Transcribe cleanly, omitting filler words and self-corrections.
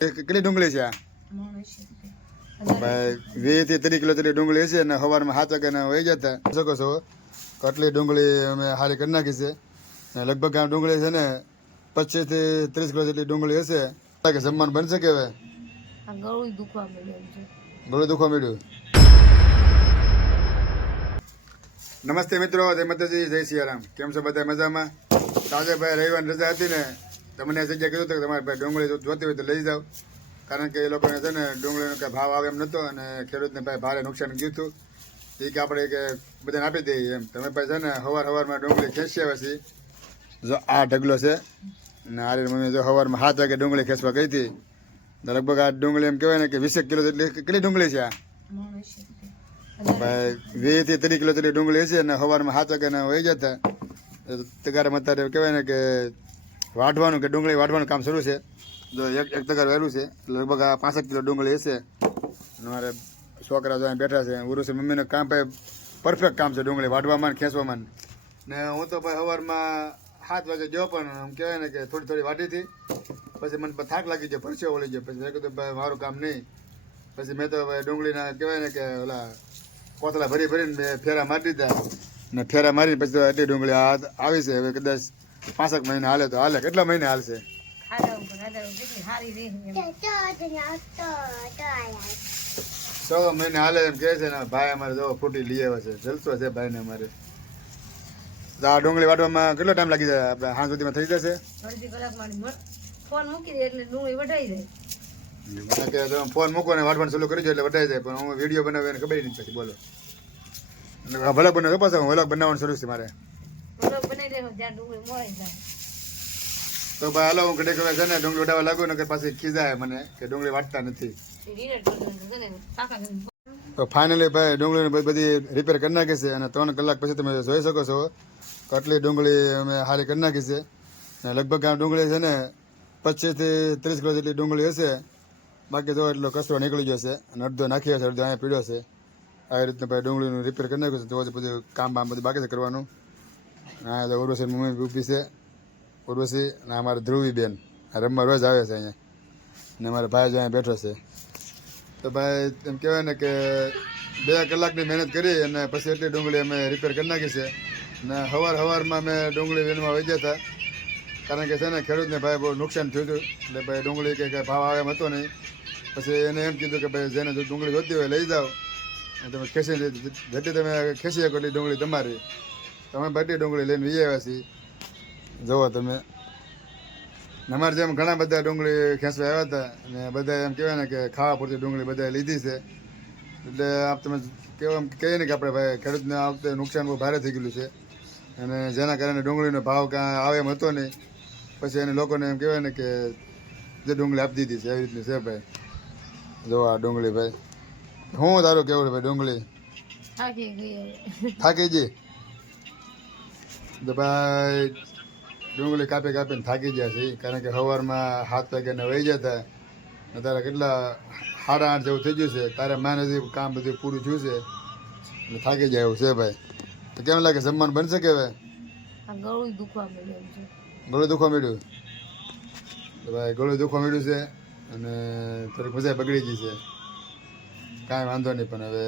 કેટલી ડુંગળી છે આ ભાઈ 20 થી 30 કિલો જેટલી ડુંગળી છે ને સવારમાં 7 વાગ્યાના વહી જતા શકો છો કેટલી ડુંગળી અમે હારી કરી નાખી છે ને લગભગ આ ડુંગળી છે ને 25 થી 30 કિલો જેટલી ડુંગળી હશે કે જમવાનું બનશે કે હવે ગળું દુખવા મળ્યું. નમસ્તે મિત્રો, જય માતાજી, જય સિયારામ. કેમ છો બધા મજામાં? આજે ભાઈ રવિવારની રજા હતી ને તમને જગ્યા કીધું કે તમારે ભાઈ ડુંગળી જોતી હોય તો લઈ જાઓ, કારણ કે એ લોકોને છે ને ડુંગળીનો કંઈ ભાવ આવે એમ નહોતો અને ખેડૂતને ભાઈ ભારે નુકસાન ગયું હતું. એ કે આપણે કે બધાને આપી દઈએ એમ. તમે ભાઈ છે ને સવારમાં ડુંગળી ખેંચી આવે છે. જો આ ઢગલો છે ને આ મમ્મી જો સવારમાં 7 વાગે ડુંગળી ખેંચવા ગઈ હતી લગભગ આ ડુંગળી એમ કહેવાય ને કે 20 કિલો જેટલી. કેટલી ડુંગળી છે આ ભાઈ? 20 થી 30 કિલો જેટલી ડુંગળી હશે ને સવારમાં 7 વાગ્યાના વહી જતા તગારે અત્યારે કહેવાય ને કે વાઢવાનું કે ડુંગળી વાઢવાનું કામ શરૂ છે. જો એક તગાર વહેલું છે લગભગ આ 65 કિલો ડુંગળી હશે. મારે છોકરા જો બેઠા છે ઉરુસી મમ્મીનું કામ ભાઈ પરફેક્ટ કામ છે ડુંગળી વાઢવામાં ખેંચવામાં. ને હું તો ભાઈ સવારમાં 7 વાગે ગયો પણ આમ કહેવાય ને કે થોડી વાઢી હતી. પછી મને થાક લાગી ગયો, પરસેવો વળી ગયો. પછી મેં કીધું ભાઈ મારું કામ નહીં. પછી મેં તો ભાઈ ડુંગળીના કહેવાય ને કે ઓલા કોથળા ભરીને મેં ફેરા મારી દીધા ને ફેરા મારીને પછી તો એટલી ડુંગળી આવી છે. હવે કદાચ 5 મહિને હાલે તો હાલે. કેટલા મહિને હાલશે? 6 મહિને હાલે એમ કહે છે ને. ભાઈ અમારે જો ફૂટી લઈ આવ્યા છે, જલસો છે ભાઈને અમારે. આ ડુંગળી વાટવામાં કેટલો ટાઈમ લાગી જાય? આપણે સાંજ સુધીમાં થઈ જશે. ફોન મૂકો ને વાટવાનું ચાલુ કરી દો એટલે વટાઈ જાય. પણ હું વિડીયો બનાવીને ખબર નહીં પછી બોલો. ભલે બનાવો પાછા હું બનાવવાનું શરૂ છે મારે. તો ભાઈ હાલો હું કડે છે ને ડુંગળી વટાવા લાગુ ને પાછી ખીજાય મને કે ડુંગળી વાટતા નથી. તો ફાઇનલી ભાઈ ડુંગળીને બધી રિપેર કરી નાખી છે અને 3 કલાક પછી તમે જોઈ શકો છો કેટલી ડુંગળી અમે હારી કરી નાખી છે. ને લગભગ આ ડુંગળી છે ને 25 થી 30 કિલો જેટલી ડુંગળી હશે. બાકી જો એટલો કચરો નીકળી ગયો છે અને અડધો નાખ્યો છે, અડધો અહીંયા પીડ્યો છે. આવી રીતના ભાઈ ડુંગળીનું રિપેર કરી નાખ્યું છે. તો બધું કામ બધું બાકી છે કરવાનું. હા તો ઉર્વશી મમ્મી ઊભી છે, ઉર્વશી અને અમારે ધ્રુવી બેન રમવા રોજ આવે છે અહીંયા. ને અમારા ભાઈ જો અહીંયા બેઠો છે. તો ભાઈ એમ કહેવાય ને કે 2 કલાકની મહેનત કરી અને પછી એટલી ડુંગળી અમે રિપેર કરી નાખી છે. ને સવારમાં અમે ડુંગળી વીણવા વહી ગયા હતા, કારણ કે છે ને ખેડૂતને ભાઈ બહુ નુકસાન થયું હતું. એટલે ભાઈ ડુંગળી કંઈ ભાવ આવે એમ હતો નહીં. પછી એને એમ કીધું કે ભાઈ જેને જો ડુંગળી જોતી હોય લઈ જાઓ, તમે ખેંચી જેટલી તમે ખેંચી શકો એટલી ડુંગળી તમારી. તમે બધી ડુંગળી લઈને વી આવ્યા છીએ. જુઓ તમે, અમારે જેમ ઘણા બધા ડુંગળી ખેંચવા આવ્યા હતા અને બધા એમ કહેવાય ને કે ખાવા પૂરતી ડુંગળી બધાએ લીધી છે. એટલે આપ તમે કહીએ ને કે આપણે ભાઈ ખેડૂતને આ વખતે નુકસાન બહુ ભારે થઈ ગયેલું છે અને જેના કારણે ડુંગળીનો ભાવ કાંઈ આવે એમ હતો નહીં. પછી એને લોકોને એમ કહેવાય ને કે જે ડુંગળી આપી દીધી છે એવી રીતની છે ભાઈ. જો આ ડુંગળી ભાઈ શું તારું કેવું ભાઈ? ડુંગળી થાકી ગઈ તો ભાઈ ડુંગળી કાપીને થાકી ગયા છે, કારણ કે સવારમાં 7 વાગ્યાને વહી જતા તારા કેટલા 8:30 જેવું થઈ ગયું છે. તારે મહેનત કામ બધું પૂરું થયું છે એટલે થાકી જાય એવું છે ભાઈ. તો કેમ લાગે જમવાનું બનશે કે હવે? ગળું દુખવા મળ્યું તો ભાઈ ગળું દુખવા મળ્યું છે અને થોડીક મજા બગડી ગઈ છે. કાંઈ વાંધો નહીં, પણ હવે